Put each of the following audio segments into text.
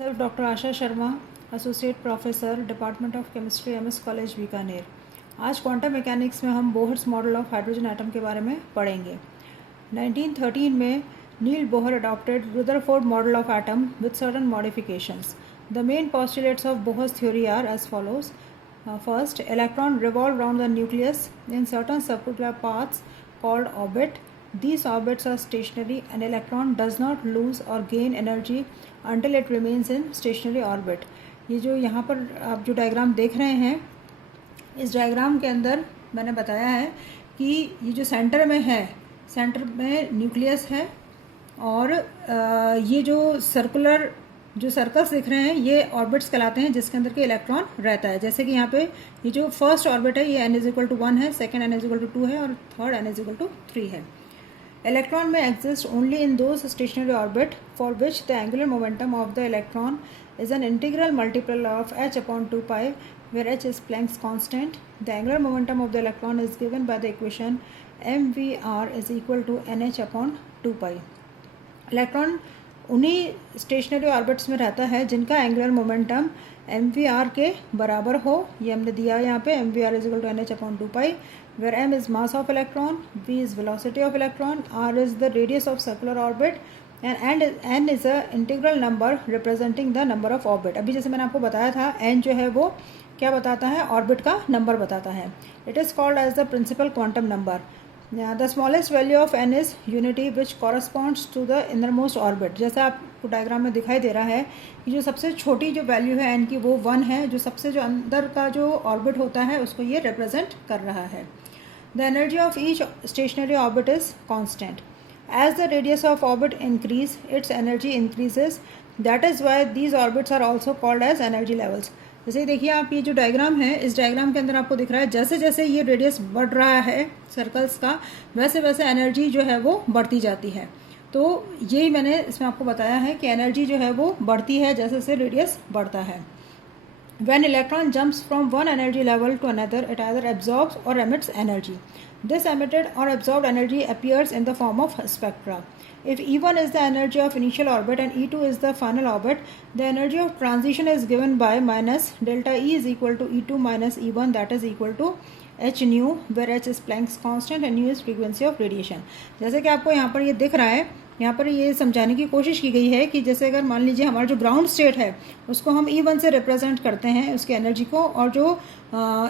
Myself Dr. Asha Sharma, associate professor department of chemistry MS college Bikaner. आज quantum mechanics में हम Bohr's model of hydrogen atom के बारे में पढ़ेंगे। 1913 में Niels Bohr adopted Rutherford model of atom with certain modifications. The main postulates of Bohr's theory are as follows. First, electron revolve around the nucleus in certain circular paths called orbit. These orbits are stationary and electron does not lose or gain energy until it remains in stationary orbit. ये जो यहाँ पर आप जो diagram देख रहे हैं, इस डायग्राम के अंदर मैंने बताया है कि ये जो सेंटर में है, सेंटर में न्यूक्लियस है और ये जो सर्कल्स दिख रहे हैं ये ऑर्बिट्स कहलाते हैं जिसके अंदर के इलेक्ट्रॉन रहता है। जैसे कि यहाँ पे ये जो फर्स्ट ऑर्बिट है ये n=1 है, सेकेंड n=2 है और थर्ड n=3 है। Electron may exist only in those stationary orbit for which the angular momentum of the electron is an integral multiple of h/2 pi, where h is Planck's constant. The angular momentum of the electron is given by the equation mvr is equal to nh/2 pi. Electron उन्हीं stationery orbits में रहता है जिनका angular momentum mvr के बराबर हो। ये हमने दिया है यहाँ पे mvr is equal to nh/2 pi, where m is mass of electron, v is velocity of electron, r is the radius of circular orbit and n is a integral number representing the number of orbit. अभी जैसे मैंने आपको बताया था n जो है वो क्या बताता है, ऑर्बिट का नंबर बताता है। It is called as the principal quantum number. The smallest value of n is unity which corresponds to the innermost orbit. जैसा आपको डायग्राम में दिखाई दे रहा है कि जो सबसे छोटी जो वैल्यू है n की वो 1 है, जो सबसे जो अंदर का जो ऑर्बिट होता है उसको ये रिप्रेजेंट कर रहा है। The energy of each stationary orbit is constant. As the radius of orbit increase, its energy increases. That is why these orbits are also called as energy levels. जैसे देखिए आप ये जो डायग्राम है, इस डायग्राम के अंदर आपको दिख रहा है जैसे जैसे ये रेडियस बढ़ रहा है सर्कल्स का, वैसे वैसे एनर्जी जो है वो बढ़ती जाती है। तो यही मैंने इसमें आपको बताया है कि एनर्जी जो है वो बढ़ती है जैसे जैसे रेडियस बढ़ता है। When electron jumps from one energy level to another, it either absorbs or emits energy. This emitted or absorbed energy appears in the form of spectra. If E1 is the energy of initial orbit and E2 is the final orbit, the energy of transition is given by minus delta E is equal to E2 minus E1, that is equal to h nu, where h is Planck's constant and nu is frequency of radiation. जैसे कि आपको यहाँ पर ये दिख रहा है, यहाँ पर ये समझाने की कोशिश की गई है कि जैसे अगर मान लीजिए हमारा जो ग्राउंड स्टेट है उसको हम E1 से रिप्रेजेंट करते हैं उसकी एनर्जी को, और जो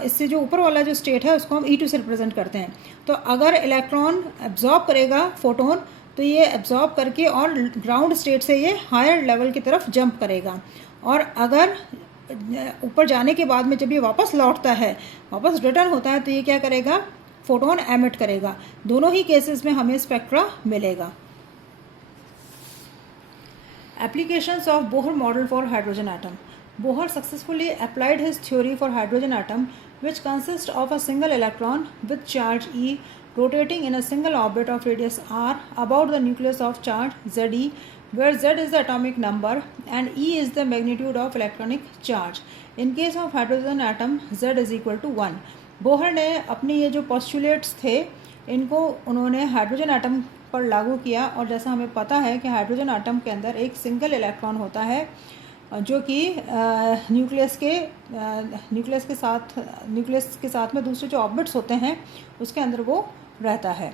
इससे जो ऊपर वाला जो स्टेट है उसको हम E2 से रिप्रेजेंट करते हैं। तो अगर इलेक्ट्रॉन एब्जॉर्ब करेगा फोटोन तो ये एब्जॉर्ब करके और ग्राउंड स्टेट से ये हायर लेवल की तरफ जंप करेगा, और अगर ऊपर जाने के बाद में जब ये वापस लौटता है, वापस रिटर्न होता है, तो ये क्या करेगा, फोटोन एमिट करेगा। दोनों ही केसेस में हमें स्पेक्ट्रा मिलेगा। Applications of Bohr model for hydrogen atom. Bohr successfully applied his theory for hydrogen atom, which consists of a single electron with charge E rotating in a single orbit of radius r about the nucleus of charge Ze, where Z is the atomic number and E is the magnitude of electronic charge. In case of hydrogen atom, Z is equal to 1. Bohr ने अपने ये जो postulates थे इनको उन्होंने hydrogen atom पर लागू किया, और जैसा हमें पता है कि हाइड्रोजन एटम के अंदर एक सिंगल इलेक्ट्रॉन होता है जो कि न्यूक्लियस के साथ में दूसरे जो ऑर्बिट्स होते हैं उसके अंदर वो रहता है।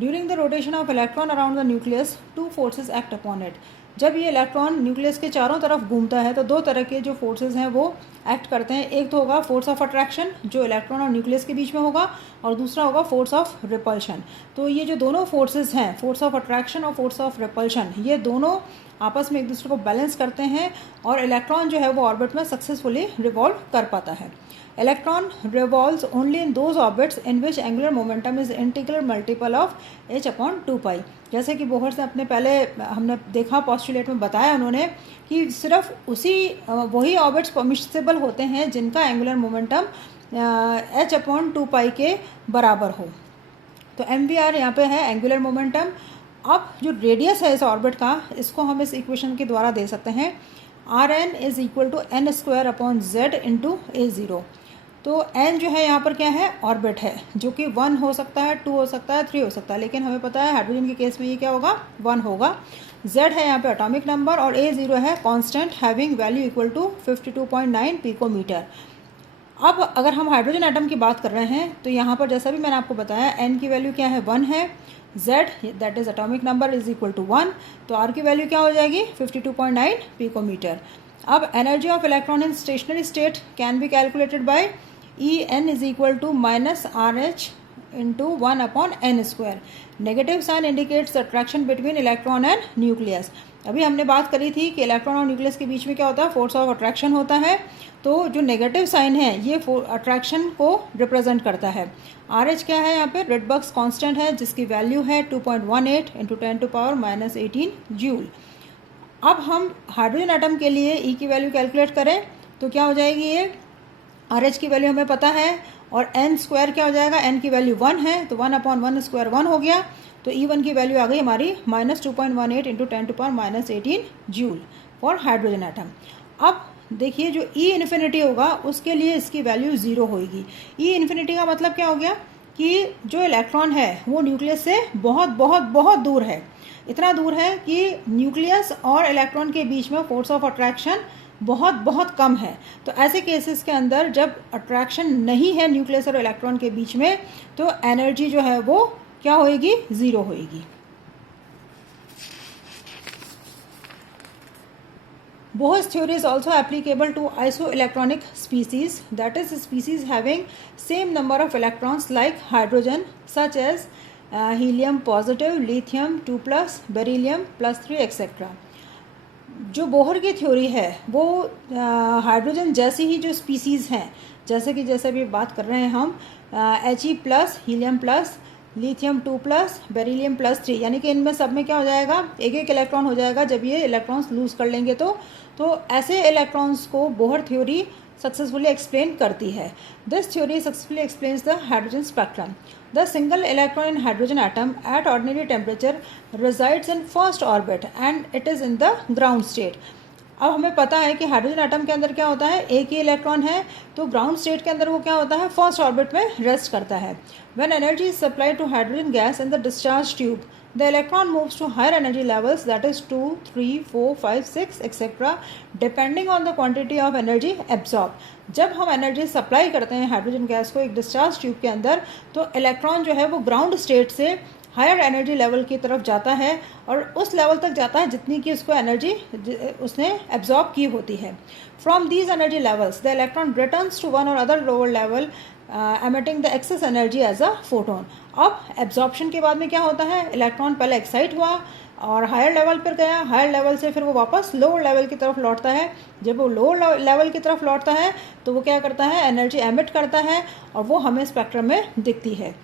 During the rotation of electron around the nucleus, two forces act upon it. जब ये इलेक्ट्रॉन न्यूक्लियस के चारों तरफ घूमता है तो दो तरह के जो फोर्सेस हैं वो एक्ट करते हैं। एक तो होगा फोर्स ऑफ अट्रैक्शन जो इलेक्ट्रॉन और न्यूक्लियस के बीच में होगा, और दूसरा होगा फोर्स ऑफ रिपल्शन। तो ये जो दोनों फोर्सेस हैं, फोर्स ऑफ अट्रैक्शन और फोर्स ऑफ रिपल्शन, ये दोनों आपस में एक दूसरे को बैलेंस करते हैं और इलेक्ट्रॉन जो है वो ऑर्बिट में सक्सेसफुली रिवॉल्व कर पाता है। Electron revolves only in those orbits in which angular momentum is integral multiple of h/2 pi. जैसे कि बोहर से अपने पहले हमने देखा पोस्टुलेट में बताया उन्होंने कि सिर्फ वही ऑर्बिट्स परमिसिबल होते हैं जिनका एंगुलर मोमेंटम h/2 pi के बराबर हो। तो mvr यहाँ पे है एंगुलर मोमेंटम। अब जो रेडियस है इस ऑर्बिट का, इसको हम इस इक्वेशन के द्वारा दे सकते हैं, Rn is equal to n² / z × a0। तो n जो है यहाँ पर क्या है, ऑर्बिट है, जो कि 1 हो सकता है, 2 हो सकता है, 3 हो सकता है, लेकिन हमें पता है हाइड्रोजन के केस में ये क्या होगा, 1 होगा। Z है यहाँ पे एटॉमिक नंबर और A0 है constant having value equal to 52.9 picometre. अब अगर हम हाइड्रोजन एटम की बात कर रहे हैं तो यहाँ पर जैसा भी मैंने आपको बताया n की वैल्यू क्या है 1 है, Z that is atomic number is equal to 1, तो R की वैल्यू क्या हो जाएगी 52.9 पिकोमीटर। अब energy of electron in stationary state can be calculated by En is equal to minus RH into 1/n²। Negative sign indicates attraction between electron and nucleus. अभी हमने बात करी थी कि इलेक्ट्रॉन और न्यूक्लियस के बीच में क्या होता है, फोर्स ऑफ अट्रैक्शन होता है। तो जो नेगेटिव साइन है ये अट्रैक्शन को रिप्रेजेंट करता है। RH क्या है यहाँ पे, रिडबर्ग्स कांस्टेंट है जिसकी वैल्यू है 2.18 इंटू 10⁻⁻18 जूल। अब हम हाइड्रोजन एटम के लिए E की वैल्यू कैलकुलेट करें तो क्या हो जाएगी, ये RH की वैल्यू हमें पता है और n² क्या हो जाएगा, n की वैल्यू 1 है तो 1/1² 1 हो गया, तो E1 की वैल्यू आ गई हमारी -2.18 into 10⁻⁻18 joule for hydrogen atom. अब देखिए जो E इन्फिनिटी होगा उसके लिए इसकी वैल्यू 0 होगी। E इन्फिनिटी का मतलब क्या हो गया कि जो इलेक्ट्रॉन है वो न्यूक्लियस से बहुत बहुत बहुत दूर है, इतना दूर है कि न्यूक्लियस और इलेक्ट्रॉन के बीच में फोर्स ऑफ अट्रैक्शन बहुत बहुत कम है। तो ऐसे केसेस के अंदर जब अट्रैक्शन नहीं है न्यूक्लियस और इलेक्ट्रॉन के बीच में तो एनर्जी जो है वो क्या होएगी, 0 होएगी। Bohr's theory is also applicable to isoelectronic species, that is species having same number of electrons like hydrogen such as helium positive, lithium 2+, beryllium +3 etc. जो बोहर की थ्योरी है वो हाइड्रोजन जैसी ही जो स्पीसीज़ हैं, जैसे भी बात कर रहे हैं हम He+, helium plus, lithium 2+, beryllium +3, यानी कि इनमें सब में क्या हो जाएगा, एक एक इलेक्ट्रॉन हो जाएगा जब ये इलेक्ट्रॉन्स लूज कर लेंगे तो ऐसे इलेक्ट्रॉन्स को बोहर थ्योरी सक्सेसफुली एक्सप्लेन करती है। This theory successfully explains the hydrogen spectrum. The single electron in hydrogen atom at ordinary temperature resides in first orbit and it is in the ground state. अब हमें पता है कि hydrogen atom के अंदर क्या होता है, एक ही इलेक्ट्रॉन है, तो ग्राउंड स्टेट के अंदर वो क्या होता है, फर्स्ट ऑर्बिट में रेस्ट करता है। When energy is supplied to hydrogen gas in the discharge tube the electron moves to higher energy levels, that is 2, 3, 4, 5, 6 etc. depending on the quantity of energy absorbed. जब हम energy supply करते हैं hydrogen gas को एक discharge tube के अंदर तो electron जो है वो ग्राउंड स्टेट से हायर एनर्जी लेवल की तरफ जाता है और उस लेवल तक जाता है जितनी की उसको एनर्जी उसने एब्जॉर्ब की होती है। From these energy levels the electron returns to one or other lower level emitting the excess energy as a photon. अब एब्जॉर्प्शन के बाद में क्या होता है, इलेक्ट्रॉन पहले एक्साइट हुआ और हायर लेवल पर गया, हायर लेवल से फिर वो वापस लोअर लेवल की तरफ लौटता है। जब वो लोअर लेवल की तरफ लौटता है तो वो क्या करता है, एनर्जी एमिट करता है और वो हमें स्पेक्ट्रम में दिखती है।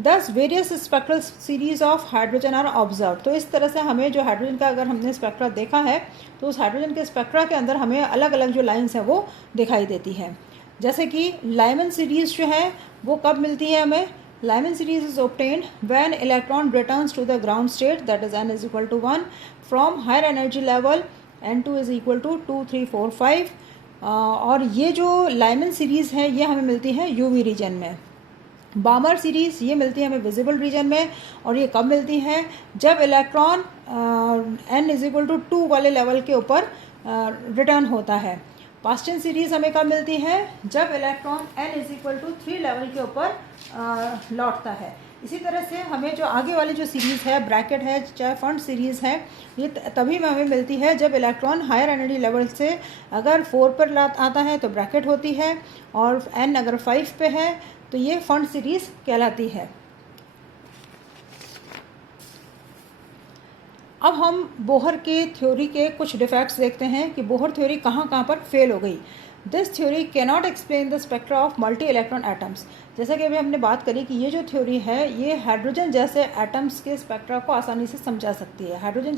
Thus various spectral series of hydrogen are observe. तो इस तरह से हमें जो हाइड्रोजन का अगर हमने स्पेक्ट्रा देखा है तो उस हाइड्रोजन के स्पेक्ट्रा के अंदर हमें अलग अलग जो लाइन्स हैं वो दिखाई देती हैं। जैसे कि लाइमन सीरीज जो है वो कब मिलती है हमें, Lyman series is obtained when electron returns to the ground state, that is n is equal to 1 from higher energy level n2 is equal to 2, 3, 4, 5 और ये जो Lyman series है ये हमें मिलती है UV रीजन में। बामर सीरीज़ ये मिलती है हमें विजिबल रीजन में और ये कब मिलती है, जब electron n is equal to 2 वाले लेवल के ऊपर रिटर्न होता है। पास्टन सीरीज़ हमें कब मिलती है, जब electron n is equal to 3 level के ऊपर लौटता है। इसी तरह से हमें जो आगे वाली जो सीरीज़ है, ब्रैकेट है चाहे फंड सीरीज़ है, ये तभी में हमें मिलती है जब इलेक्ट्रॉन हायर एनर्जी लेवल से अगर 4 पर आता है तो ब्रैकेट होती है और n अगर 5 पे है तो ये फंड सीरीज़ कहलाती है। अब हम बोहर के थ्योरी के कुछ डिफेक्ट्स देखते हैं कि बोहर थ्योरी कहाँ कहाँ पर फेल हो गई। This theory cannot explain the spectra of multi electron atoms. जैसा कि अभी हमने बात करी कि ये जो थ्योरी है ये हाइड्रोजन जैसे एटम्स के स्पेक्ट्रा को आसानी से समझा सकती है। हाइड्रोजन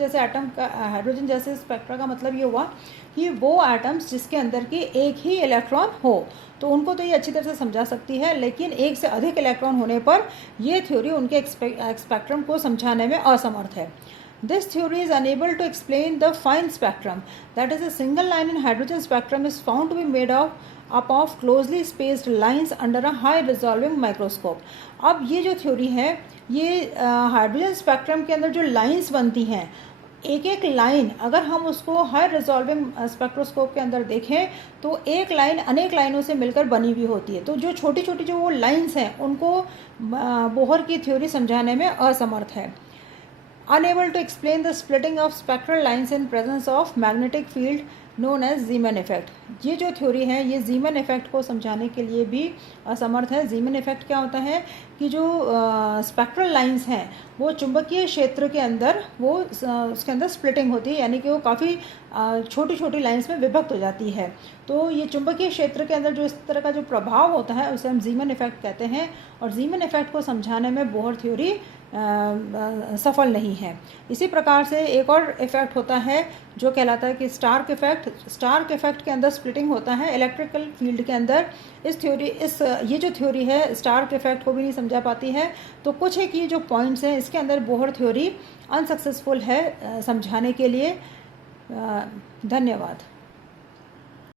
जैसे स्पेक्ट्रा का मतलब ये हुआ कि वो एटम्स जिसके अंदर की एक ही इलेक्ट्रॉन हो तो उनको तो ये अच्छी तरह से समझा सकती है, लेकिन एक से अधिक इलेक्ट्रॉन होने पर ये थ्योरी उनके स्पेक्ट्रम को समझाने में असमर्थ है। This theory is unable to explain the fine spectrum, that is a single line in hydrogen spectrum is found to be made up of closely spaced lines under a high resolving microscope. अब ये जो theory है ये hydrogen spectrum के अंदर जो lines बनती हैं एक एक लाइन अगर हम उसको हाई रिजॉल्विंग स्पेक्ट्रोस्कोप के अंदर देखें तो एक लाइन अनेक लाइनों से मिलकर बनी हुई होती है। तो जो छोटी छोटी जो वो लाइंस हैं उनको बोहर की थ्योरी समझाने में असमर्थ है। Unable to explain the splitting of spectral lines in presence of magnetic field known as Zeeman effect। ये जो थ्योरी है ये जीमन इफेक्ट को समझाने के लिए भी असमर्थ है। जीमन इफेक्ट क्या होता है कि जो स्पेक्ट्रल लाइंस हैं वो चुंबकीय क्षेत्र के अंदर वो उसके अंदर स्प्लिटिंग होती है, यानी कि वो काफ़ी छोटी छोटी लाइंस में विभक्त हो जाती है। तो ये चुंबकीय क्षेत्र के अंदर जो इस तरह का जो प्रभाव होता है उसे हम जीमन इफेक्ट कहते हैं, और जीमन इफेक्ट को समझाने में बोहर थ्योरी सफल नहीं है। इसी प्रकार से एक और इफेक्ट होता है जो कहलाता है कि स्टार्क इफेक्ट। स्टार्क इफेक्ट के अंदर स्प्लिटिंग होता है इलेक्ट्रिकल फील्ड के अंदर। ये जो थ्योरी है स्टार्क इफेक्ट को भी नहीं समझा पाती है। तो कुछ एक ये जो पॉइंट्स हैं इसके अंदर बोहर थ्योरी अनसक्सेसफुल है समझाने के लिए। धन्यवाद।